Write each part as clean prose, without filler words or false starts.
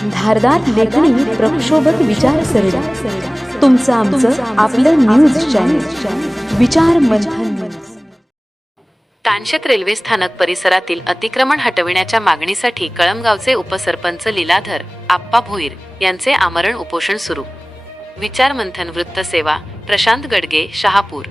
धारदार लेखणी, प्रक्षोभक विचारसरणी, तुमचं आमचं आपलं न्यूज चॅनल विचार मंथन न्यूज। तानशेत रेल्वे स्थानक परिसरातील अतिक्रमण हटविण्याच्या मागणीसाठी कळमगावचे उपसरपंच लीलाधर आप्पा भोईर यांचे आमरण उपोषण सुरू। विचार मंथन वृत्तसेवा प्रशांत गडगे शहापूर।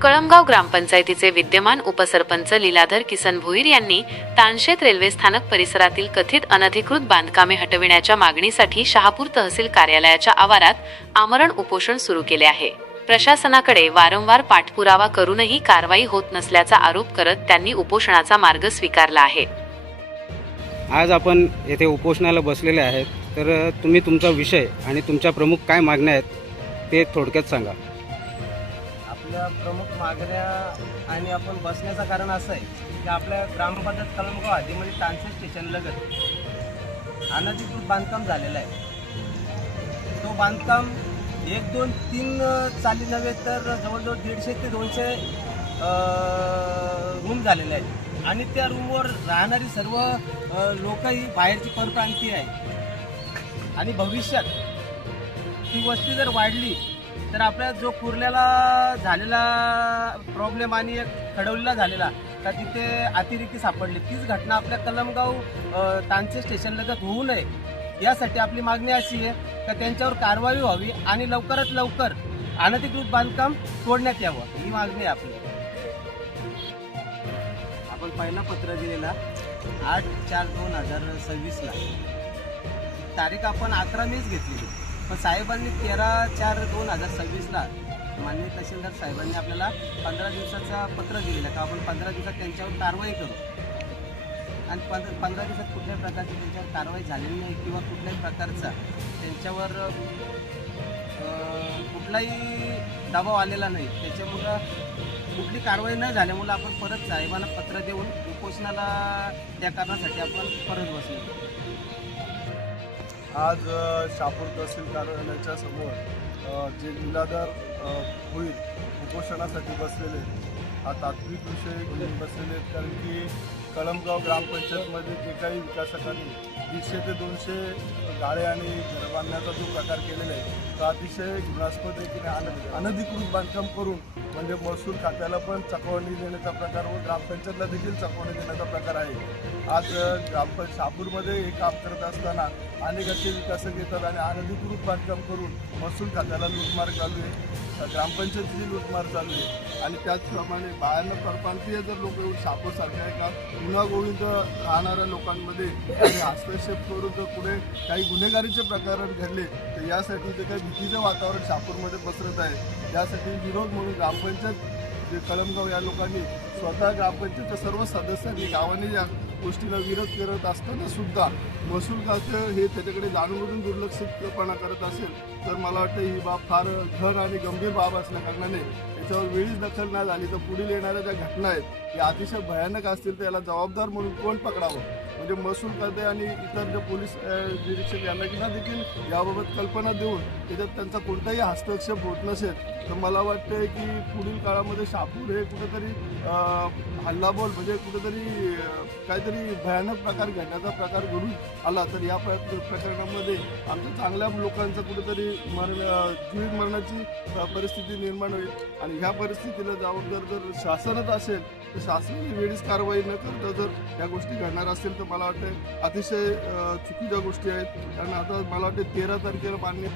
कळमगाव ग्रामपंचायतीचे विद्यमान उपसरपंच लीलाधर किसन भोईर यांनी तानशेत रेल्वे स्थानक परिसरातील कथित अनधिकृत बांधकामे हटविण्याच्या मागणीसाठी शहापूर तहसील कार्यालयाच्या आवारात आमरण उपोषण सुरू केले आहे। प्रशासनाकडे वारंवार पाठपुरावा करूनही कारवाई होत नसल्याचा आरोप करत त्यांनी उपोषणाचा मार्ग स्वीकारला आहे। आज आपण येथे उपोषणाला बसलेले आहेत, तर तुम्ही तुमचा विषय आणि तुमच्या प्रमुख काय मागण्या आहेत ते थोडक्यात सांगा। आपल्या प्रमुख मागण्या आणि आपण बसण्याचं कारण असं आहे की आपल्या ग्रामपंचायत कळमगाव हद्दीमध्ये तानशेत स्टेशन लगत अनधिकृत बांधकाम झालेलं आहे। तो बांधकाम 1, 2, 3 चाली नव्हे तर जवळजवळ 150 ते 200 रूम झालेले आहेत आणि त्या रूमवर राहणारी सर्व लोकही बाहेरची परप्रांतीय आहे आणि भविष्यात ती वस्ती जर वाढली तर आपल्या जो कुर्ल्याला झालेला प्रॉब्लेम आणि एक खडवलीला झालेला तर तिथे अतिरेकी सापडली, तीच घटना आपल्या कळमगाव तानशेत स्टेशन लगत होऊ नये यासाठी आपली मागणी अशी आहे की त्यांच्यावर कारवाई व्हावी आणि लवकरात लवकर अनधिकृत बांधकाम तोडण्यात यावं, ही मागणी आहे आपली। आपण पहिला पत्र दिलेला 8/4/2026 तारीख आपण 11 मेच घेतली, पण साहेबांनी 13/4/2026 माननीय तहसीलदार साहेबांनी आपल्याला 15 दिवसाचा पत्र दिलेला का आपण 15 दिवसात त्यांच्यावर कारवाई करू आणि 15 दिवसात कुठल्याही प्रकारची त्यांच्यावर कारवाई झालेली नाही किंवा कुठल्याही प्रकारचा त्यांच्यावर कुठलाही दबाव आलेला नाही, त्याच्यामुळं कुठली कारवाई न झाल्यामुळं आपण परत साहेबांना पत्र देऊन उपोषणाला त्या कारणासाठी आपण परत बसलो। आज शहापूर तहसील कार्यालयाच्या समोर जे लीलाधर भोईर उपोषणासाठी बसलेले, हा तात्विक विषय घेऊन बसलेले आहेत, कारण की कळमगाव ग्रामपंचायतमध्ये जे काही विकासकांनी 150 ते 200 गाळे आणि घर बांधण्याचा जो प्रकार केलेला आहे तो अतिशय घृणास्पद आहे की अनधिकृत बांधकाम करून म्हणजे महसूल खात्याला पण चकवणी देण्याचा प्रकार व ग्रामपंचायतला देखील चकवणी देण्याचा प्रकार आहे। आज शहापूरमध्ये हे काम करत असताना अनेक असे विकासक येतात आणि अनधिकृत बांधकाम करून महसूल खात्याला लूटमार चालू आहे, ग्रामपंचायतीची लूटमार चालू आहे आणि त्याचप्रमाणे बाहेरनं परप्रांतीय जर लोक येऊन शहापूरसारख्या एका गुन्हा-गोविंद राहणाऱ्या लोकांमध्ये हस्तक्षेप करून जर पुढे काही गुन्हेगारीचे प्रकार घडले तर यासाठी जे काही भीतीचं वातावरण शहापूरमध्ये पसरत आहे यासाठी विरोध म्हणून ग्रामपंचायत जे कळमगाव या लोकांनी स्वतः ग्रामपंचायतच्या सर्व सदस्यांनी गावाने या गोष्टीला विरोध करत असताना सुद्धा महसूल खातं हे त्याच्याकडे जाणून दुर्लक्षितपणा करत असेल तर मला वाटतं ही बाब फार घर आणि गंभीर बाब असल्याकारणाने याच्यावर वेळीच दखल नाही झाली तर पुढील येणाऱ्या ज्या घटना आहेत या अतिशय भयानक असतील तर याला जबाबदार म्हणून कोण पकडावं, म्हणजे महसूल खाते आणि इतर जे पोलीस निरीक्षक यांना देखील याबाबत कल्पना देऊन त्याच्यात त्यांचा कोणताही हस्तक्षेप होत नसेल तर मला वाटतं की पुढील काळामध्ये शहापूर हे कुठेतरी हल्लाबोल म्हणजे कुठेतरी काहीतरी भयानक प्रकार घडण्याचा प्रकार घडून आला तर या प्रकरणामध्ये आमच्या चांगल्या लोकांचं कुठेतरी जीवित मरणाची परिस्थिती निर्माण होईल आणि ह्या परिस्थितीला जबाबदार जर शासनच असेल तर शासनाने वेळीच कारवाई न करता जर या गोष्टी घडणार असेल तर मला वाटतं अतिशय चुकीच्या गोष्टी आहेत। कारण आता मला वाटतं 13 तारखेला मान्य